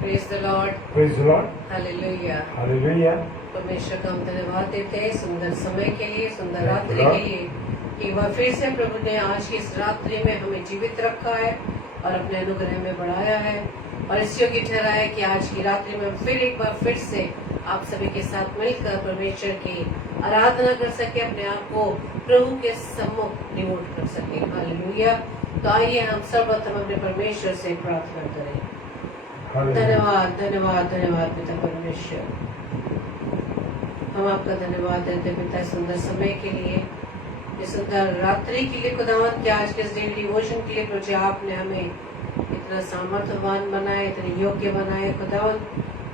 Praise the Lord. Praise the Lord. Hallelujah. Hallelujah. परमेश्वर का हम धन्यवाद देते हैं सुंदर समय के लिए, सुंदर Praise रात्रि the Lord. के लिए। एक बार फिर से प्रभु ने आज की इस रात्रि में हमें जीवित रखा है और अपने अनुग्रह में बढ़ाया है और इस योग्य ठहरा है कि आज की रात्रि में हम फिर एक बार फिर से आप सभी के साथ मिलकर परमेश्वर की आराधना कर सके, अपने आप को प्रभु के सम्मुख निमोट कर सके। हालेलुया। तो आइए हम सर्वप्रथम अपने परमेश्वर से प्रार्थना करें। Hallelujah. धन्यवाद धन्यवाद धन्यवाद पिता परमेश्वर, हम आपका धन्यवाद देते पिता इस सुंदर समय के लिए, इस सुंदर रात्रि के लिए खुदावंद के आज के इस डेली डिवोशन के लिए प्रभु आपने हमें इतना सामर्थ्यवान बनाए, इतने योग्य बनाए खुदावंद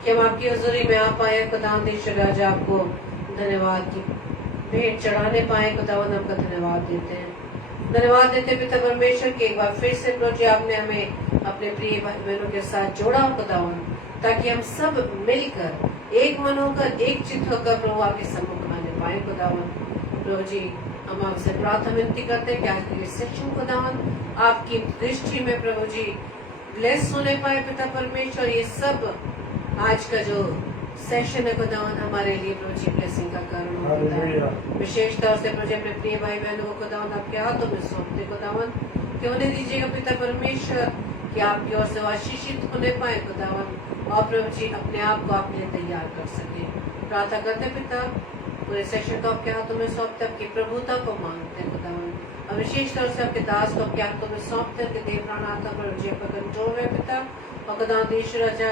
कि हम आपकी हजूरी में आ पाए। खुदावंद ईश्वर आज आपको धन्यवाद की भेंट चढ़ाने पाए। खुदावंद आपका धन्यवाद देते हैं, धन्यवाद देते पिता परमेश्वर के एक बार फिर से प्रभु आपने हमें अपने प्रिय भाई बहनों के साथ जोड़ा खुदावंद, ताकि हम सब मिलकर एक मन होकर एक चित्त होकर प्रभु आपके सम्मुख आने पाए खुदावंद। प्रभु जी हम आपसे प्रार्थना विनती करते हैं कि आज के सेशन खुदावंद आपकी दृष्टि में प्रभु जी ब्लेस होने पाए पिता परमेश्वर। ये सब आज का जो सेशन है खुदावंद हमारे लिए प्रभु जी ब्लेसिंग का कारण हो Hallelujah. विशेष तौर से प्रभु जी अपने प्रिय भाई बहनों को खुदावंद आपके हाथों में सौंपते खुदावंद कि उन्हें दीजिएगा पिता परमेश्वर कि आपकी ओर से आशीषित होने पाए खुदावंद और प्रभु जी अपने आप को आपके लिए तैयार कर सके। प्रार्थना करते पिता पूरे सेशन को आपके हाथों में सौंपते, आपकी प्रभुता को मांगते हैं खुदावंद और विशेष तौर से आपके दास को आपके हाथों में सौंपते हैं कि देव प्राण आत्मा प्रभु जी आपका कंट्रोल में पिता और खुदावंद ईश्वर राजा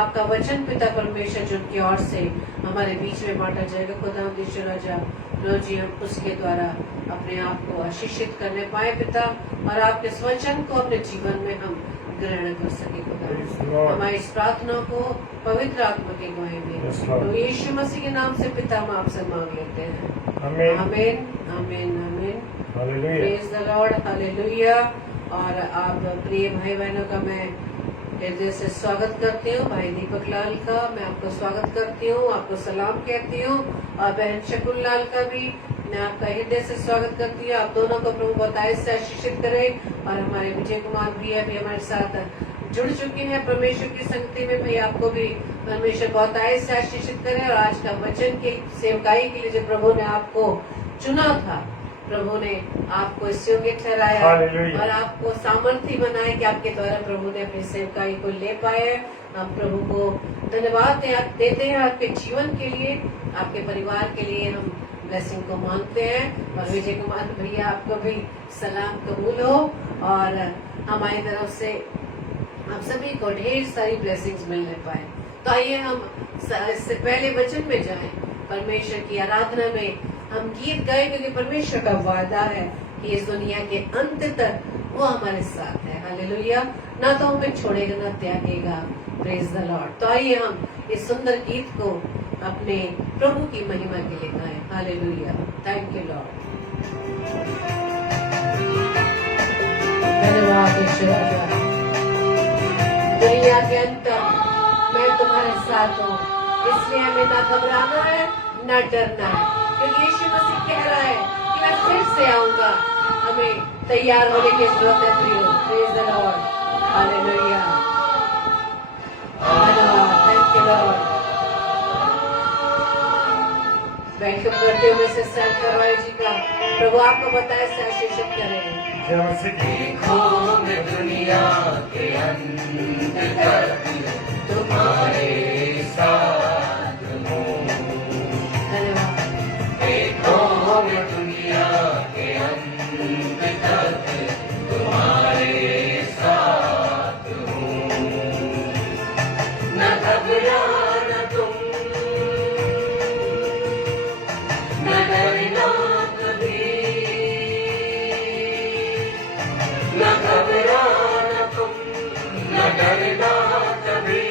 आपका वचन पिता परमेश्वर जो उनकी ओर से हमारे बीच में बांटा जाएगा खुदावंद ईश्वर राजा प्रभु जी हम उसके द्वारा अपने आप को आशीषित करने पाए पिता और आपके इस वचन को अपने जीवन में हम ग्रहण कर सके खुदा। हमारी इस प्रार्थना को पवित्र आत्मा के गवाही में तो यीशु मसीह के नाम से पिता हम आपसे मांग लेते हैं। Amen. आमीन आमीन आमीन। Hallelujah. Praise the Lord. Hallelujah. और आप प्रिय भाई बहनों का मैं हृदय से स्वागत करती हूँ। भाई दीपक लाल का मैं आपको स्वागत करती हूँ, आपको सलाम कहती हूँ और बहन शकुन लाल का भी मैं आपका हृदय से स्वागत करती हूँ। आप दोनों को प्रभु बताए से आशीषित करें और हमारे विजय कुमार भी अभी हमारे साथ जुड़ चुके हैं परमेश्वर की संगति में। भाई आपको भी परमेश्वर बहुत आय से आशीषित करें और आज का वचन की सेवकाई के लिए जो प्रभु ने आपको चुना था, प्रभु ने आपको इस योग्य ठहराया Hallelujah. और आपको सामर्थ्य बनाए कि आपके द्वारा प्रभु ने अपनी सेवकाई को ले पाए। हम प्रभु को धन्यवाद देते हैं आपके जीवन के लिए, आपके परिवार के लिए हम ब्लेसिंग को मांगते हैं और विजय कुमार भैया आपको भी सलाम कबूल हो और हमारी तरफ से आप सभी को ढेर सारी ब्लेसिंग्स मिलने पाए। तो आइए हम इससे पहले वचन में जाएं, परमेश्वर की आराधना में हम गीत गाए क्योंकि परमेश्वर का वादा है कि इस दुनिया के अंत तक वो हमारे साथ है। हालेलुया। ना तो हमें छोड़ेगा ना त्यागेगा। Praise the Lord. तो आइए हम इस सुंदर गीत को अपने प्रभु की महिमा के लिए गाएं। हालेलुया। Thank you Lord. धन्यवाद ईश्वर। दुनिया के अंत तक मैं तुम्हारे साथ हूँ, इसलिए हमें ना घबराना है ना डरना है, क्योंकि यीशु मसीह कह रहा है कि मैं फिर से आऊंगा। हमें तैयार होने की जरूरत है प्रियो। Praise the Lord. हालेलुया। धन्यवाद। Thank you Lord. वेलकम करते हुए से सैंटर रॉय जी का प्रभु आपको बताए से आशीषित करें। जय मसीह की। देखो मैं दुनिया के अंत तक तुम्हारे साथ हूँ। धन्यवाद। देखो मैं दुनिया के अंत तक तुम्हारे साथ हूँ। न घबराना तुम, न डरना कभी, न घबराना तुम, न डरना कभी।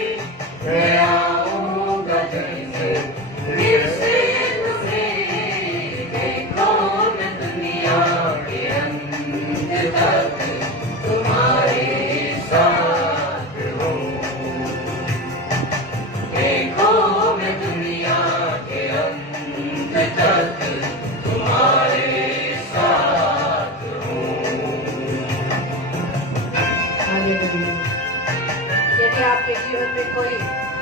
यदि आपके जीवन में कोई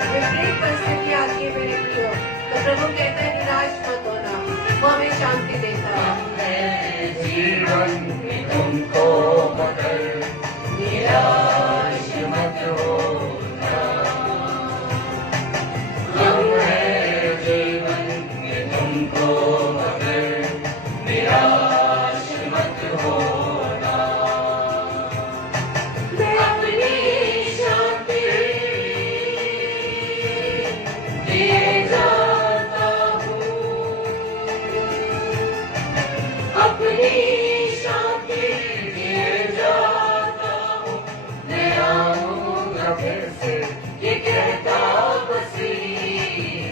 विपरीत परिस्थिति आती है मेरे प्रियो, तो प्रभु कहते हैं निराश मत होना, वो हमें शांति देता है। जीवन में तुमको मगर निराश मत होना, हम है जीवन में तुमको मगर निराश मत होना। मैं अपनी शांति दिए जाता हूँ, अपनी शांति दिए जाता हूँ। मैं आऊँगा फिर से ये कहता मसीह,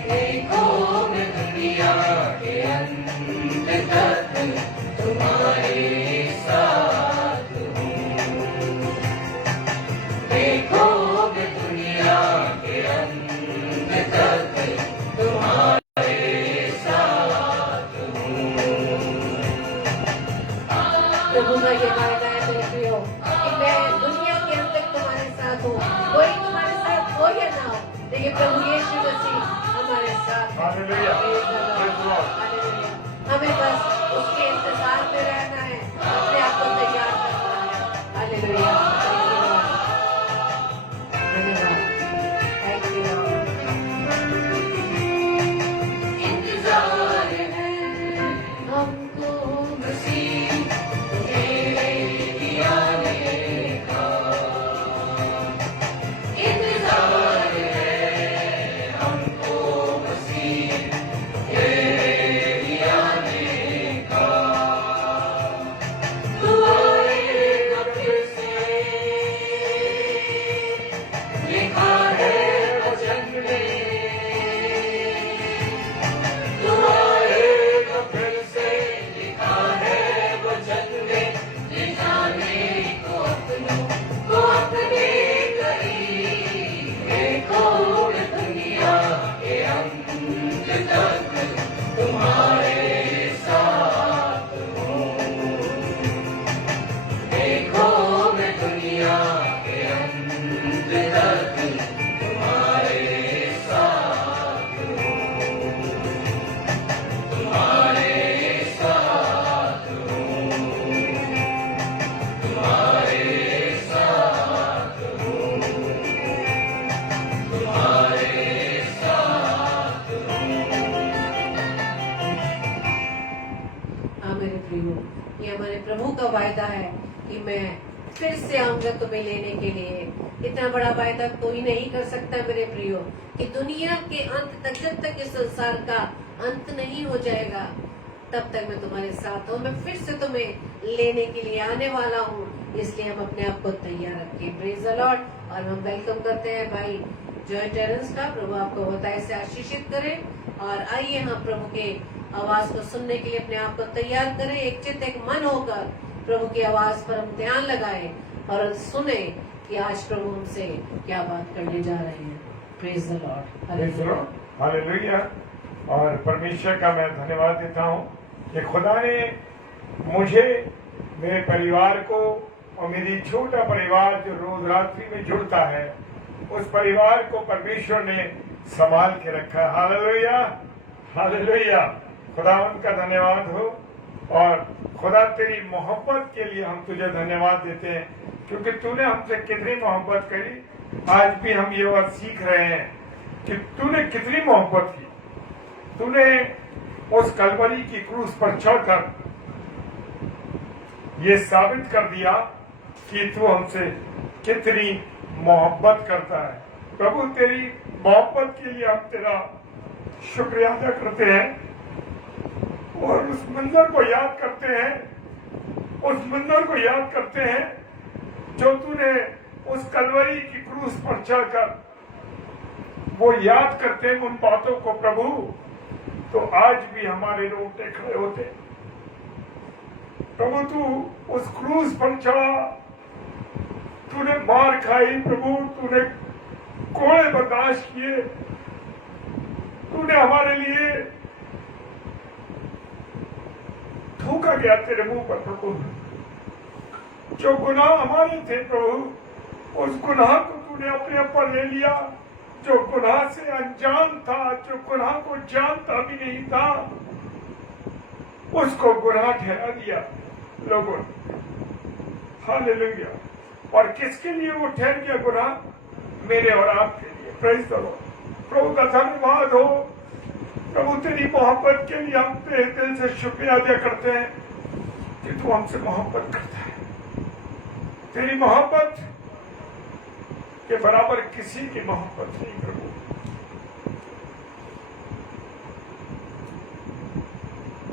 देखो मैं दुनिया के अंत तक तुम्हारे साथ हूँ। देखो मैं दुनिया के अंत तक तुम्हारे साथ हूँ। प्रभु का ये वायदा है मेरे प्रियो कि मैं दुनिया के अंत तक तुम्हारे साथ हूँ। कोई तुम्हारे साथ हो या ना हो, लेकिन प्रभु यीशु मसीह हमारे साथ है। Hallelujah. Praise the Lord. Hallelujah. हमें बस उसके इंतजार में रहना है, अपने आप को तैयार करना है। हालेलुया। धन्यवाद। Thank you Lord. इंतजार है हमको मसीह तेरे आने का, इंतजार है हमको मसीह तेरे आने का। तू आएगा फिर से, लिखा है वचन में। तू आएगा फिर से, लिखा है वचन में। ले जाने को अपनों को अपने करीब, देखो मैं दुनिया के अंत तक तुम्हारे साथ हूँ। देखो मैं दुनिया के अंत तक तुम्हारे साथ हूँ। तुम्हारे साथ हूँ। तुम्हारे साथ हूँ। तुम्हारे साथ हूँ। हाँ मेरे प्रियो, ये हमारे प्रभु का वायदा है कि मैं फिर से आऊंगा तुम्हें लेने के लिए। इतना बड़ा वायदा कोई नहीं कर सकता मेरे प्रियो, कि दुनिया के अंत तक, जब तक इस संसार का अंत नहीं हो जाएगा, तब तक मैं तुम्हारे साथ हूँ। मैं फिर से तुम्हें लेने के लिए आने वाला हूँ, इसलिए हम अपने आप को तैयार रखें। Praise the Lord. और हम वेलकम करते हैं भाई जॉय टेरेंस का। प्रभु आपको बताए से आशीषित करें। और आइए हम प्रभु के आवाज को सुनने के लिए अपने आप को तैयार करें। एक चित्त एक मन होकर प्रभु की आवाज पर हम ध्यान लगाएं और सुने कि आज प्रभु हमसे क्या बात करने जा रहे हैं। Praise the Lord. Praise the Lord. Hallelujah. और परमेश्वर का मैं धन्यवाद देता हूँ कि खुदा ने मुझे, मेरे परिवार को और मेरी छोटा परिवार जो रोज रात्रि में जुड़ता है, उस परिवार को परमेश्वर ने संभाल के रखा है। हालेलुया। हालेलुया। खुदावंत का धन्यवाद हो। और खुदा तेरी मोहब्बत के लिए हम तुझे धन्यवाद देते हैं, क्योंकि तूने हमसे कितनी मोहब्बत करी। आज भी हम ये बात सीख रहे हैं कि तूने कितनी मोहब्बत की। तूने उस कलवरी की क्रूस पर चढ़कर ये साबित कर दिया कि तू हमसे कितनी मोहब्बत करता है। प्रभु तेरी मोहब्बत के लिए हम तेरा शुक्रिया अदा करते हैं और उस मंजर को याद करते हैं, उस मंजर को याद करते हैं जो तूने उस कलवरी की क्रूस पर चढ़कर, वो याद करते हैं उन बातों को प्रभु, तो आज भी हमारे रोंगटे खड़े होते। प्रभु तू उस क्रूस पर चढ़ा, तूने मार खाई प्रभु, तूने कोड़े बर्दाश्त किए, तूने हमारे लिए थूका गया तेरे मुंह पर प्रभु। जो गुनाह हमारे थे प्रभु, उस गुनाह को तूने अपने ऊपर ले लिया। जो गुनाह से अनजान था, जो गुनाह को जानता भी नहीं था, उसको गुनाह ठहरा दिया लोगों ने। हालेलुया। और किसके लिए वो ठहर गया गुनाह? मेरे और आपके लिए। Praise the Lord. प्रभु का धन्यवाद हो। प्रभु तेरी मोहब्बत के लिए हम तेरे दिल से शुक्रिया अदा करते हैं कि तू हमसे मोहब्बत करता है। तेरी मोहब्बत के बराबर किसी की मोहब्बत नहीं प्रभु।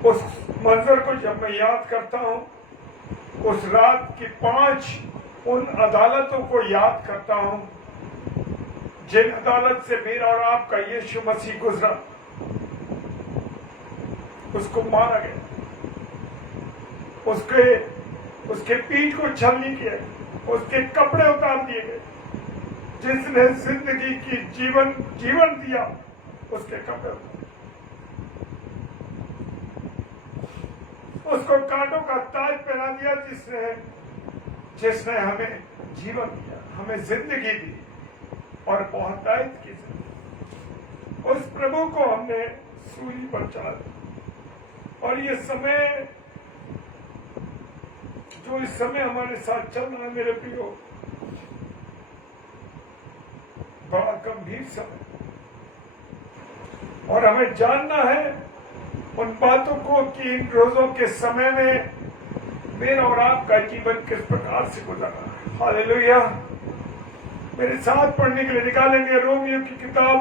उस मंजर को जब मैं याद करता हूं, उस रात की 5 उन अदालतों को याद करता हूं जिन अदालत से मेरा और आपका यीशु मसीह गुजरा। उसको मारा गया, उसके पीठ को छलनी किया, उसके कपड़े उतार दिए गए। जिसने जिंदगी की जीवन दिया, उसके कपड़े उतार। उसको कांटों का ताज पहना दिया, जिसने हमें जीवन दिया, हमें जिंदगी दी और बहुतायत की जिंदगी। उस प्रभु को हमने सूली पर चढ़ा दिया। और ये समय जो इस समय हमारे साथ चल रहा है मेरे प्रियो, बड़ा गंभीर समय। और हमें जानना है उन बातों को कि इन रोजों के समय में मेरा और आपका जीवन किस प्रकार से गुजरा। हालेलुया। मेरे साथ पढ़ने के लिए निकालेंगे रोमियो की किताब,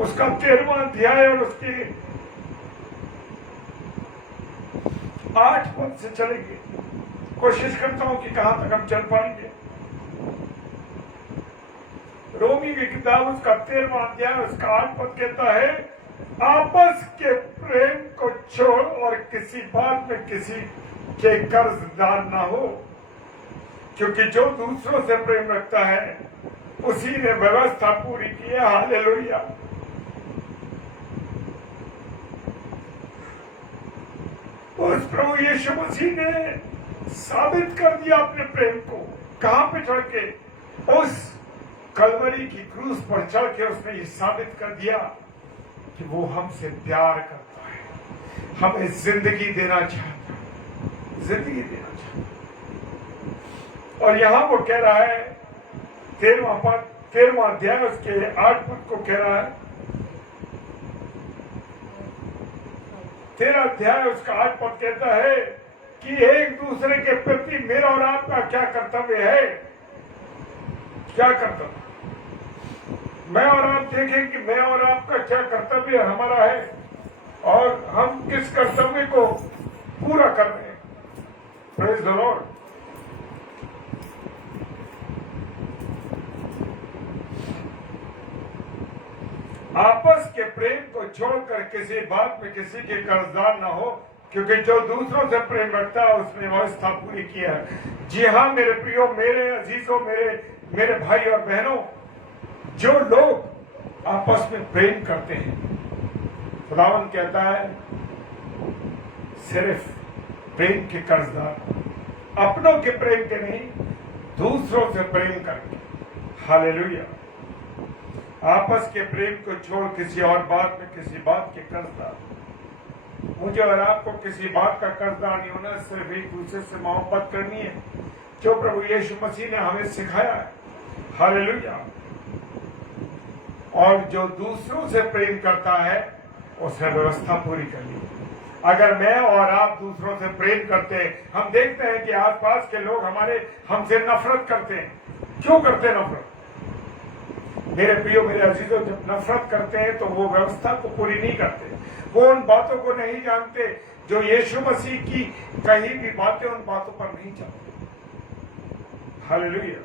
उसका 13वां अध्याय और उसके 8 पद से चलेंगे। कोशिश करता हूं कि कहां तक हम चल पाएंगे। रोमी की किताब उसका 13वां अध्याय उसका 8 पद कहता है, आपस के प्रेम को छोड़ और किसी बात में किसी के कर्जदार ना हो, क्योंकि जो दूसरों से प्रेम रखता है उसी ने व्यवस्था पूरी की है। हालेलुया। उस प्रभु यीशु मसीह ने साबित कर दिया अपने प्रेम को। कहां पे चढ़ के? उस कलवरी की क्रूस पर चढ़ के उसने ये साबित कर दिया कि वो हमसे प्यार करता है, हमें जिंदगी देना चाहता है, जिंदगी देना चाहता है। और यहां वो कह रहा है 13वां अध्याय उसके 8 पद को कह रहा है, 13 अध्याय उसका 8 पद कहता है कि एक दूसरे के प्रति मेरा और आपका क्या कर्तव्य है। क्या कर्तव्य? मैं और आप देखें कि मैं और आपका क्या कर्तव्य हमारा है और हम किस कर्तव्य को पूरा कर रहे हैं। Praise the Lord. आपस के प्रेम को छोड़कर किसी बात में किसी के कर्जदार ना हो, क्योंकि जो दूसरों से प्रेम रखता है उसने व्यवस्था पूरी की है। जी हाँ मेरे प्रियो, मेरे अजीजों, मेरे भाई और बहनों, जो लोग आपस में प्रेम करते हैं, खुदावन कहता है सिर्फ प्रेम के कर्जदार, अपनों के प्रेम के नहीं, दूसरों से प्रेम करके। हालेलुया। आपस के प्रेम को छोड़ किसी और बात में किसी बात के कर्जदार। मुझे और आपको किसी बात का कर्जदार नहीं होना, सिर्फ एक दूसरे से मोहब्बत करनी है, जो प्रभु यीशु मसीह ने हमें सिखाया है। हालेलुया। और जो दूसरों से प्रेम करता है उसने व्यवस्था पूरी कर ली। अगर मैं और आप दूसरों से प्रेम करते हैं, हम देखते हैं कि आसपास के लोग हमसे नफरत करते हैं। क्यों करते हैं नफरत? मेरे प्रियो, मेरे अजीजों, जब नफरत करते हैं तो वो व्यवस्था को पूरी नहीं करते, वो उन बातों को नहीं जानते जो यीशु मसीह की कही भी बातें उन बातों पर नहीं चलती। हालेलुया।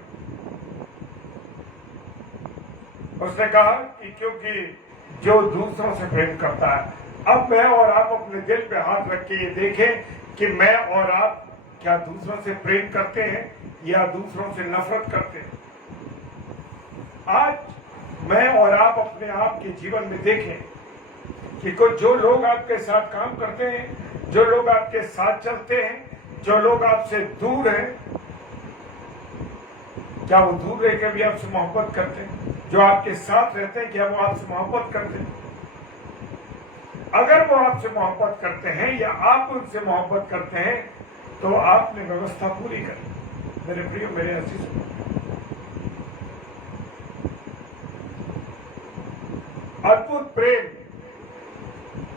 उसने कहा कि क्योंकि जो दूसरों से प्रेम करता है। अब मैं और आप अपने दिल पे हाथ रख के ये देखें कि मैं और आप क्या दूसरों से प्रेम करते हैं या दूसरों से नफरत करते हैं। आज मैं और आप अपने आप के जीवन में देखें कि जो लोग आपके साथ काम करते हैं, जो लोग आपके साथ चलते हैं, जो लोग आपसे दूर हैं, क्या वो दूर रहकर भी आपसे मोहब्बत करते हैं? जो आपके साथ रहते हैं, क्या वो आपसे मोहब्बत करते हैं? अगर वो आपसे मोहब्बत करते हैं या आप उनसे मोहब्बत करते हैं, तो आपने व्यवस्था पूरी कर। मेरे प्रिय, मेरे अजीज, अद्भुत प्रेम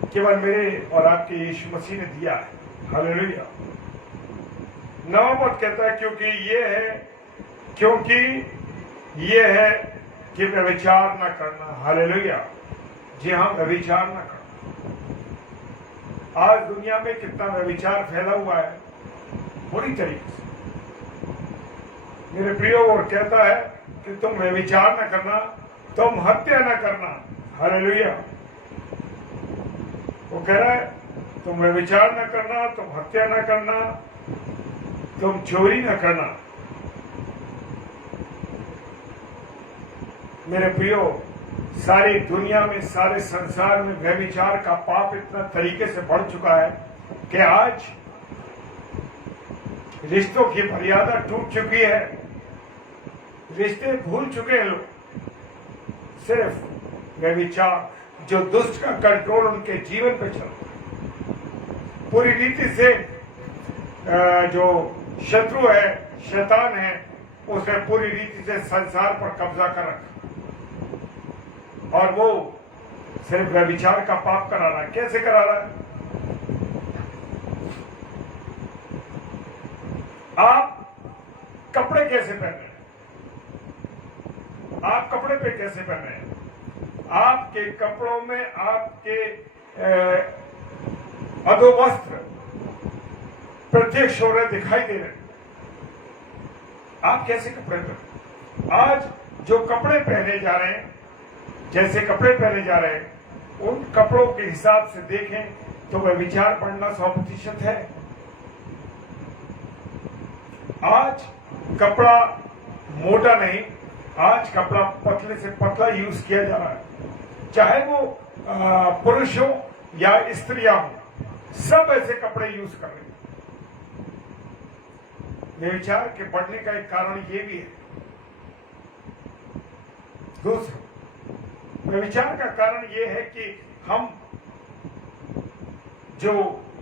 केवल मेरे और आपके यीशु मसीह ने दिया है। हालेलुया। नवा पद कहता है क्योंकि ये है कि व्यभिचार न करना। हालेलुया। जी हाँ, व्यभिचार न करना। आज दुनिया में कितना व्यभिचार फैला हुआ है, बुरी तरीके से। मेरे प्रियो, और कहता है कि तुम व्यभिचार न करना, तुम हत्या न करना। हालेलुया। वो कह रहा है तुम व्यभिचार न करना, तुम हत्या न करना, तुम चोरी न करना। मेरे प्रियो, सारी दुनिया में, सारे संसार में व्यभिचार का पाप इतना तरीके से बढ़ चुका है कि आज रिश्तों की मर्यादा टूट चुकी है। रिश्ते भूल चुके हैं लोग। सिर्फ व्यभिचार, जो दुष्ट का कंट्रोल उनके जीवन पे चल रहा है, पूरी रीति से जो शत्रु है, शैतान है, उसने पूरी रीति से संसार पर कब्जा कर रखा, और वो सिर्फ व्यभिचार का पाप करा रहा है। कैसे करा रहा है? आप कपड़े कैसे पहन रहे हैं? आप कपड़े पे कैसे पहन रहे हैं? आपके कपड़ों में आपके अधोवस्त्र प्रत्यक्ष हो रहे, दिखाई दे रहे। आप कैसे कपड़े पहने? आज जो कपड़े पहने जा रहे हैं, जैसे कपड़े पहने जा रहे हैं, उन कपड़ों के हिसाब से देखें तो व्यभिचार बढ़ना 100% है। आज कपड़ा मोटा नहीं, आज कपड़ा पतले से पतला यूज किया जा रहा है। चाहे वो पुरुष हो या स्त्रियां हो, सब ऐसे कपड़े यूज कर रहे हैं। व्यभिचार के बढ़ने का एक कारण ये भी है। दूसरा, व्यभिचार का कारण ये है कि हम जो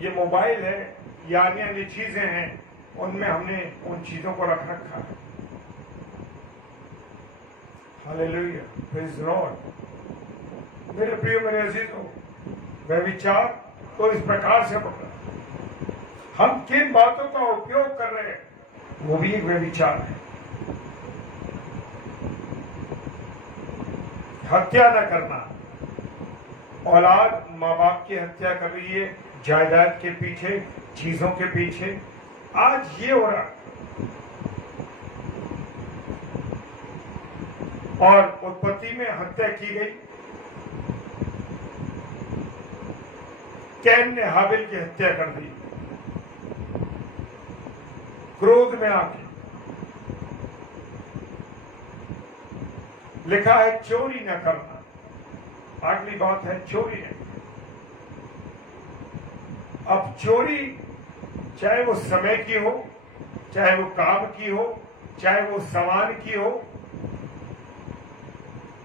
ये मोबाइल है या अन्य अन्य चीजें हैं, उनमें हमने उन चीजों को रख रखा है। Hallelujah, praise Lord. मेरे प्रिय, मेरे अजीजों, व्यभिचार तो इस प्रकार से बढ़ रहा है। हम किन बातों का उपयोग कर रहे हैं, वो भी एक व्यभिचार है। हत्या न करना, औलाद माँ बाप की हत्या कर रही है जायदाद के पीछे, चीजों के पीछे। आज ये हो रहा है। और उत्पत्ति में हत्या की गई। कैन ने हाबिल की हत्या कर दी क्रोध में आके। लिखा है चोरी न करना। अगली बात है चोरी नहीं। अब चोरी चाहे वो समय की हो, चाहे वो काम की हो, चाहे वो सामान की हो।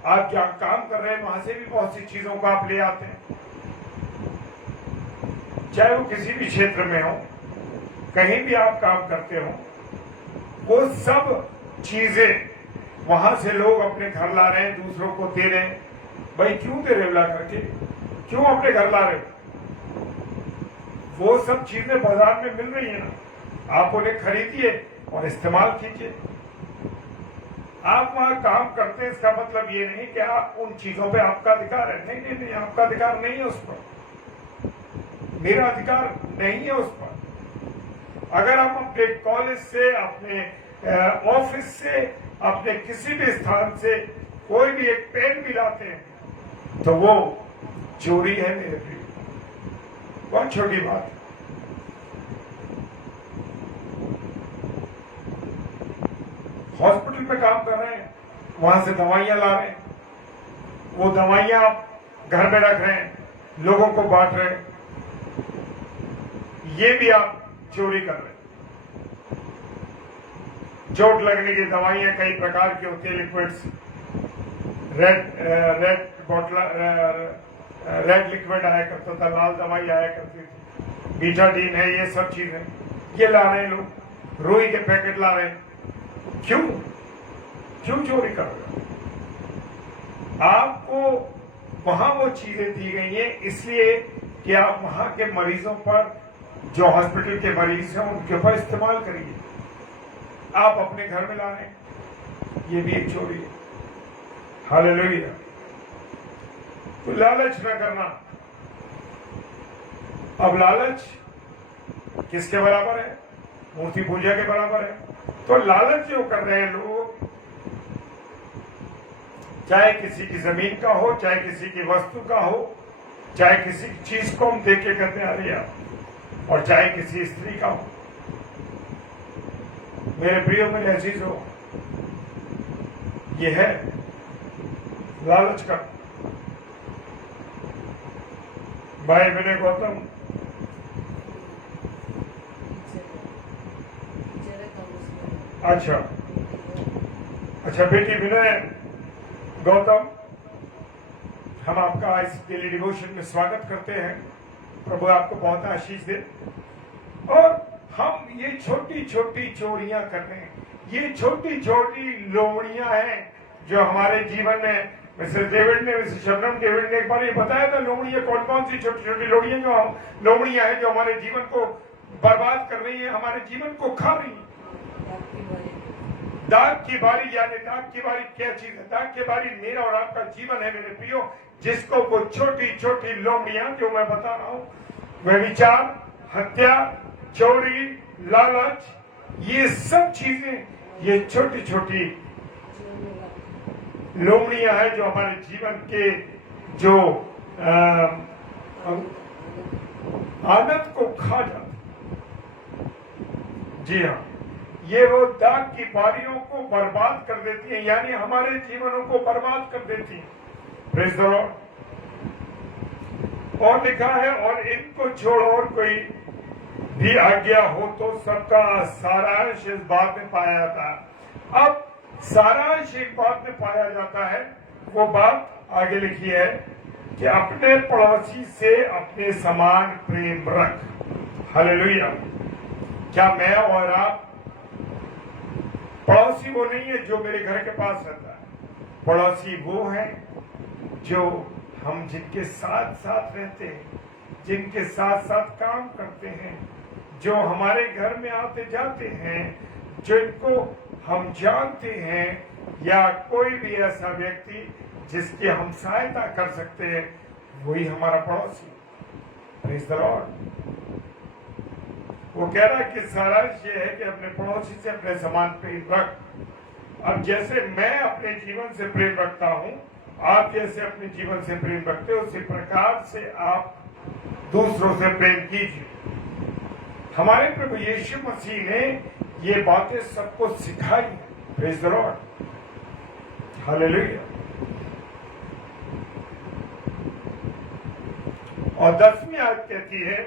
आप जहां काम कर रहे हैं वहां से भी बहुत सी चीजों को आप ले आते हैं, चाहे वो किसी भी क्षेत्र में हो, कहीं भी आप काम करते हो, वो सब चीजें वहां से लोग अपने घर ला रहे हैं, दूसरों को दे रहे हैं। भाई क्यों दे रहे हो ला करके? क्यों अपने घर ला रहे हो? वो सब चीजें बाजार में मिल रही है ना, आप उन्हें खरीदिए और इस्तेमाल कीजिए। आप वहां काम करते हैं, इसका मतलब ये नहीं कि आप उन चीजों पे आपका अधिकार है। नहीं नहीं नहीं, आपका अधिकार नहीं है उस पर, मेरा अधिकार नहीं है उस पर। अगर हम अपने कॉलेज से, अपने ऑफिस से, अपने किसी भी स्थान से कोई भी एक पेन भी लाते हैं तो वो चोरी है मेरे प्रिय। बहुत छोटी बात है। हॉस्पिटल में काम कर रहे हैं, वहां से दवाइयां ला रहे हैं, वो दवाइयां आप घर में रख रहे हैं, लोगों को बांट रहे हैं, ये भी आप चोरी कर रहे हैं। चोट लगने की दवाइयां कई प्रकार की होती है, liquids, red bottle, red liquid आया करता था, लाल दवाई आया करती थी, बीटाडीन है, ये सब चीजें ये ला रहे हैं लोग, रुई के पैकेट ला रहे हैं। क्यों चोरी कर रहे हो? आपको वहां वो चीजें दी गई हैं इसलिए कि आप वहां के मरीजों पर, जो हॉस्पिटल के मरीज हैं उनके ऊपर इस्तेमाल करिए। आप अपने घर में ला रहे हैं, ये भी एक चोरी है। हालेलुया। तो लालच न करना। अब लालच किसके बराबर है? मूर्ति पूजा के बराबर है। तो लालच जो कर रहे हैं लोग, चाहे किसी की जमीन का हो, चाहे किसी की वस्तु का हो, चाहे किसी चीज को हम देख के कहते आ रही है, और चाहे किसी स्त्री का हो, मेरे प्रियो में अजीज हो, यह है लालच का। भाई विनय गौतम, अच्छा बेटी विनय गौतम, हम आपका इस डेली डिवोशन में स्वागत करते हैं। प्रभु आपको बहुत आशीष दे। और हम ये छोटी छोटी चोरियां कर रहे हैं, ये छोटी छोटी लोमड़ियां हैं जो हमारे जीवन में, मिसेस शबनम डेविड ने एक बार ये बताया था, लोमड़ियां कौन कौन सी छोटी छोटी लोमड़ियां हैं जो हमारे जीवन को बर्बाद कर रही है, हमारे जीवन को खा रही है। दाग की बारी, यानी दाग की बारी क्या चीज है? दाग की बारी मेरा और आपका जीवन है मेरे प्रियो, जिसको वो छोटी छोटी लोमड़ियां जो मैं बता रहा हूं, वह विचार, हत्या, चोरी, लालच, ये सब चीजें, ये छोटी छोटी लोमड़ियां हैं जो हमारे जीवन के जो आदत को खा जाती। जी हाँ, ये वो दाग की बारियों को बर्बाद कर देती है, यानी हमारे जीवनों को बर्बाद कर देती है। Praise the Lord. और लिखा है, और इनको छोड़ और कोई भी आज्ञा हो तो सबका सारांश इस बात में पाया जाता है। अब सारांश एक बात में पाया जाता है, वो बात आगे लिखी है कि अपने पड़ोसी से अपने समान प्रेम रख। हालेलुया। क्या मैं और आप, पड़ोसी वो नहीं है जो मेरे घर के पास रहता है, पड़ोसी वो है जो हम जिनके साथ साथ रहते हैं, जिनके साथ साथ काम करते हैं, जो हमारे घर में आते जाते हैं, जिनको हम जानते हैं, या कोई भी ऐसा व्यक्ति जिसकी हम सहायता कर सकते हैं, वही हमारा पड़ोसी। Praise the Lord. वो कह रहा है कि सारांश ये है कि अपने पड़ोसी से अपने समान प्रेम रख। अब जैसे मैं अपने जीवन से प्रेम रखता हूं, आप जैसे अपने जीवन से प्रेम रखते हो, उसी प्रकार से आप दूसरों से प्रेम कीजिए। हमारे प्रभु यीशु मसीह ने ये बातें सबको सिखाई। Praise the Lord. हालेलुया। और 10वीं आयत कहती है,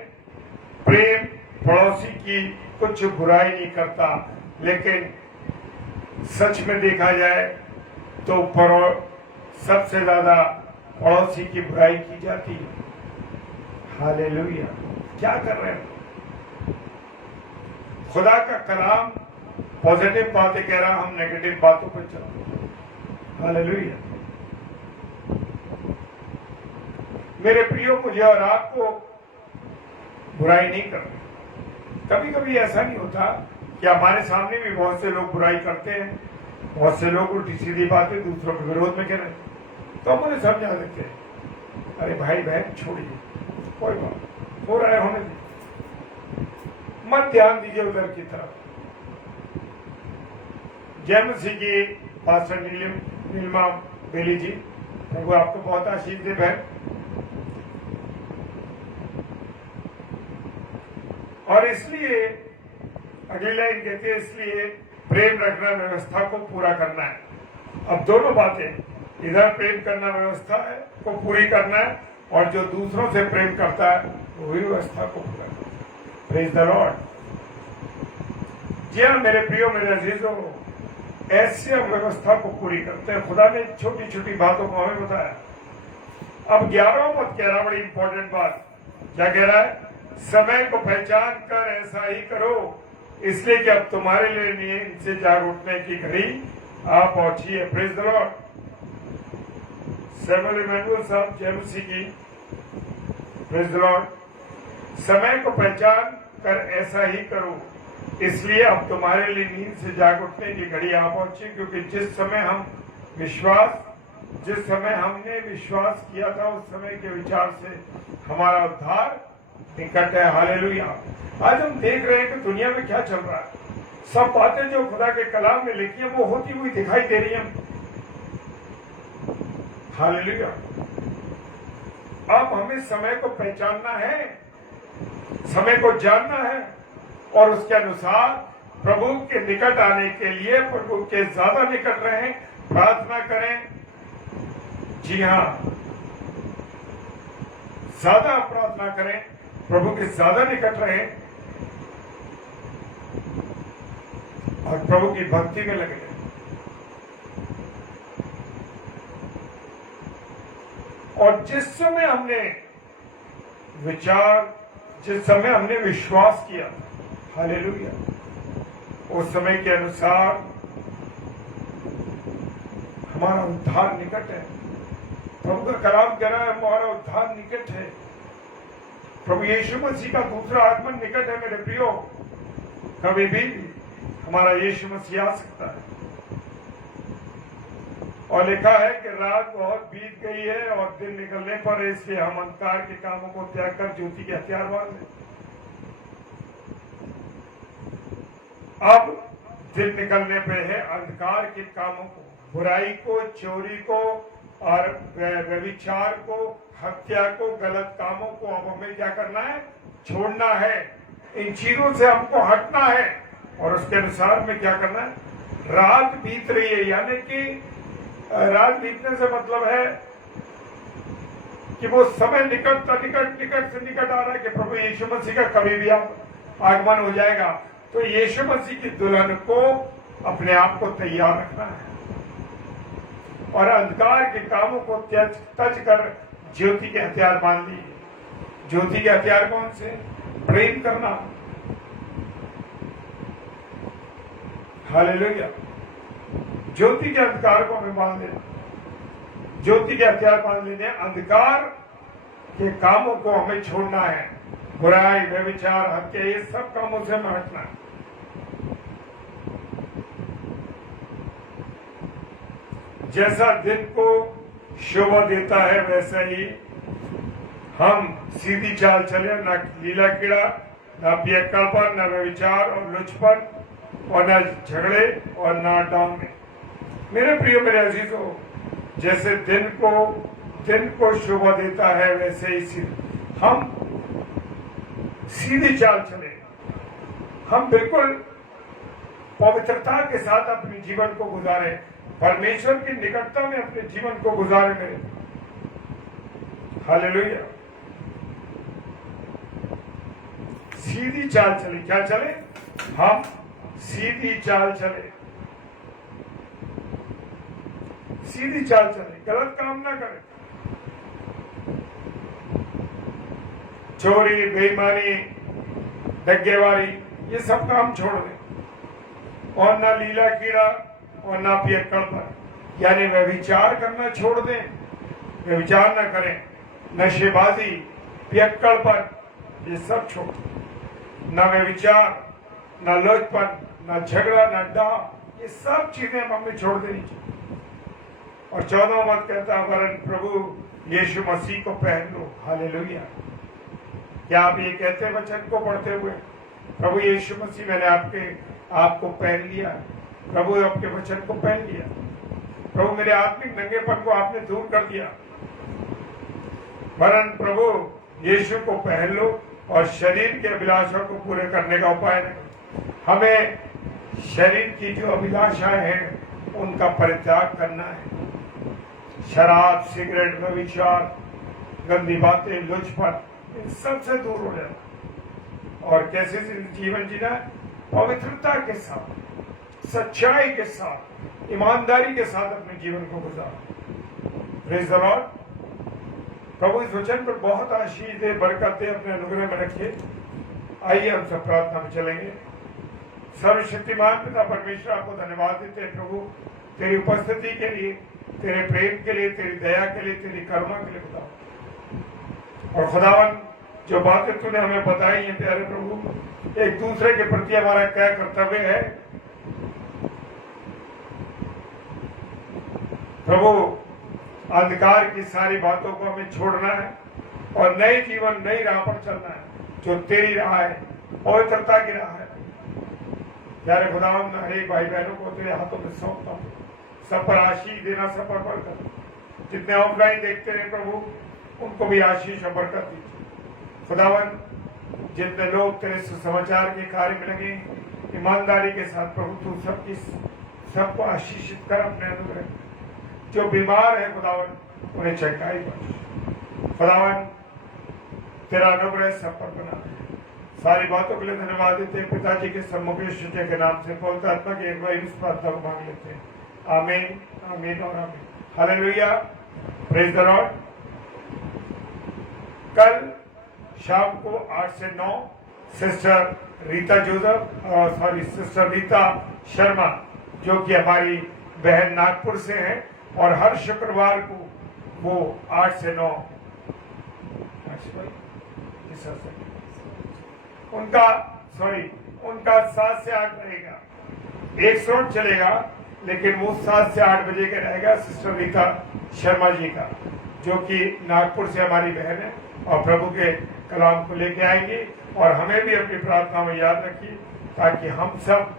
प्रेम पड़ोसी की कुछ बुराई नहीं करता, लेकिन सच में देखा जाए तो सबसे ज्यादा पड़ोसी की बुराई की जाती है। हालेलुया। क्या कर रहे हैं? खुदा का कलाम पॉजिटिव बातें कह रहा, हम नेगेटिव बातों पर चल रहे हैं। हालेलुया। मेरे प्रियो, मुझे और आपको बुराई नहीं करनी। कभी कभी ऐसा नहीं होता कि हमारे सामने भी बहुत से लोग बुराई करते हैं, बहुत से लोग उल्टी सीधी बातें दूसरों के विरोध में कह रहे हैं, तो हम उन्हें समझा देते हैं, अरे भाई बहन छोड़िए, कोई बात हो रहा है होने दीजिए, मत ध्यान दीजिए उधर की तरफ। जय मसीह की पास्टर नीलिमा बेली जी, प्रभु आपको बहुत आशीष दे बहन। और इसलिए अगली लाइन कहते हैं, इसलिए प्रेम रखना व्यवस्था को पूरा करना है। अब दोनों बातें, इधर प्रेम करना व्यवस्था है को पूरी करना है, और जो दूसरों से प्रेम करता है वही व्यवस्था को पूरा करना है। Praise the Lord. जी हाँ मेरे प्रियो, मेरे अजीजों, ऐसी व्यवस्था को पूरी करते हैं। खुदा ने छोटी छोटी बातों को हमें बताया। अब 11वां पद कह रहा, बड़ी इंपॉर्टेंट बात। क्या कह रहा है? समय को पहचान कर ऐसा ही करो, इसलिए कि अब तुम्हारे लिए नींद से जाग उठने की घड़ी आ पहुंची है। Praise the lord. Samuel Emmanuel साहब जेएमसी की। Praise the lord. समय को पहचान कर ऐसा ही करो, इसलिए अब तुम्हारे लिए नींद से जाग उठने की घड़ी आ पहुंची। क्योंकि जिस समय हमने विश्वास किया था, उस समय के विचार से हमारा उद्धार निकट है। हालेलुया। आज हम देख रहे हैं कि दुनिया में क्या चल रहा है। सब बातें जो खुदा के कलाम में लिखी है वो होती हुई दिखाई दे रही हैं। हालेलुया। अब हमें समय को पहचानना है, समय को जानना है और उसके अनुसार प्रभु के निकट आने के लिए प्रभु के ज्यादा निकट रहें, प्रार्थना करें। जी हाँ, ज्यादा प्रार्थना करें, प्रभु के ज्यादा निकट रहें और प्रभु की भक्ति में लगे। और जिस समय हमने विश्वास किया, हालेलुया, उस समय के अनुसार हमारा उद्धार निकट है। प्रभु का कलाम कह रहा है हमारा उद्धार निकट है। प्रभु यीशु मसीह का दूसरा आगमन निकट है। मेरे प्रियो, कभी भी हमारा यीशु मसीह आ सकता है। और लिखा है कि रात बहुत बीत गई है और दिन निकलने पर है, इसलिए हम अंधकार के कामों को त्याग कर ज्योति के हथियार बांध लें। अब दिन निकलने पे है अंधकार के कामों को, बुराई को, चोरी को और व्यभिचार को, हत्या को, गलत कामों को अब हमें क्या करना है? छोड़ना है। इन चीजों से हमको हटना है और उसके अनुसार में क्या करना है? रात बीत रही है, यानी कि रात बीतने से मतलब है कि वो समय निकट से निकट आ रहा है कि प्रभु यीशु मसीह का कभी भी आगमन हो जाएगा। तो यीशु मसीह की दुल्हन को अपने आप को तैयार रखना है और अंधकार के कामों को त्यज कर ज्योति के हथियार बांध लीजिए। ज्योति के हथियार कौन से? प्रेम करना। हालेलुया। ज्योति के अंधकार को हमें बांध लेना, ज्योति के हथियार बांध लेने। अंधकार के कामों को हमें छोड़ना है। बुराई, व्यभिचार, हत्या, ये सब कामों से हमें हटना है। जैसा दिन को शोभा देता है वैसा ही हम सीधी चाल चले, न लीला कीड़ा, न पियक्कड़पन, न व्यभिचार और लुचपन और न झगड़े और न डांगने। मेरे प्रियो, मेरे अजीजों, जैसे दिन को शोभा देता है वैसे ही हम सीधी चाल चले। हम बिल्कुल पवित्रता के साथ अपने जीवन को गुजारे, परमेश्वर की निकटता में अपने जीवन को गुजारे। मेरे हालेलुया। सीधी चाल चले। क्या चले? हम सीधी चाल चले, सीधी चाल चले, गलत काम ना करें। चोरी, बेईमानी, दग्गेवारी, ये सब काम छोड़ दें और ना लीला कीड़ा और ना पियक्कड़पन, यानी व्यभिचार करना छोड़ दें। व्यभिचार ना करें, नशेबाजी, पियक्कड़पन, ये सब छोड़ दें। ना व्यभिचार, ना लोचपन, ना झगड़ा, ना डाह, ये सब चीजें हमें छोड़ देनी चाहिए। और 14वां मत कहता है वरन प्रभु यीशु मसीह को पहन लो। हालेलुया। क्या आप ये कहते वचन को पढ़ते हुए, प्रभु यीशु मसीह, मैंने आपको पहन लिया, प्रभु आपके वचन को पहन लिया, प्रभु मेरे आत्मिक नंगेपन को आपने दूर कर दिया। वरन प्रभु यीशु को पहन लो और शरीर के अभिलाषा को पूरे करने का उपाय नहीं। हमें शरीर की जो अभिलाषाएं हैं उनका परित्याग करना है। शराब, सिगरेट, व्यभिचार, गंदी बातें, लुचपन, इन सबसे दूर हो जाना और कैसे जीवन जीना है? पवित्रता के साथ, सच्चाई के साथ, ईमानदारी के साथ अपने जीवन को गुजारो। Praise the Lord. प्रभु इस वचन पर बहुत आशीष दे, बरकत दे, अपने अनुग्रह में रखे। आइए हम सब प्रार्थना में चलेंगे। सर्वशक्तिमान पिता परमेश्वर, आपको धन्यवाद देते हैं प्रभु, तेरी उपस्थिति के लिए, तेरे प्रेम के लिए, तेरी दया के लिए, तेरी करुणा के लिए खुदा। और खुदावन, जो बातें तूने हमें बताई हैं प्यारे प्रभु, एक दूसरे के प्रति हमारा क्या कर्तव्य है प्रभु, अंधकार की सारी बातों को हमें छोड़ना है और नए जीवन, नई राह पर चलना है, जो तेरी राह है, पवित्रता की राह है। प्यारे खुदावन, हर एक भाई बहनों को तेरे हाथों में सौंपता हूं। सब पर आशीष देना, सब पर बरकत। जितने ऑफलाइन देखते हैं प्रभु, उनको भी आशीष और बरकत दीजिए खुदावन। जितने लोग तेरे सुसमाचार के कार्य में लगे ईमानदारी के साथ प्रभु, तू सबको आशीषित कर अपने अनुग्रह। जो बीमार है खुदावन, उन्हें चंगाई बख्श खुदावन। तेरा अनुग्रह सब पर बना है। सारी बातों के लिए धन्यवाद देते हैं पिताजी के सम्मुखेश्वर के नाम से, पवित्र आत्मा के एक बार इस प्रार्थना को मांग लेते हैं। आमीन, आमीन और आमीन। Hallelujah, praise the Lord. कल शाम को 8 से 9 सिस्टर रीता शर्मा, जो कि हमारी बहन नागपुर से हैं, और हर शुक्रवार को वो 8 से 9 उनका 7 से 8 रहेगा। एक शॉट चलेगा, लेकिन वो 7 से 8 बजे का रहेगा सिस्टर रीता शर्मा जी का, जो कि नागपुर से हमारी बहन है और प्रभु के कलाम को लेके आएंगी। और हमें भी अपनी प्रार्थना में याद रखिए, ताकि हम सब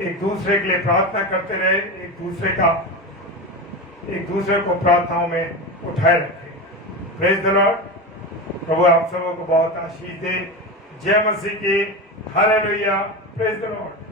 एक दूसरे के लिए प्रार्थना करते रहे, एक दूसरे को प्रार्थनाओं में उठाए रखें। Praise the Lord. प्रभु आप सबों को बहुत आशीष दे। जय मसीह की। Hallelujah, praise the Lord.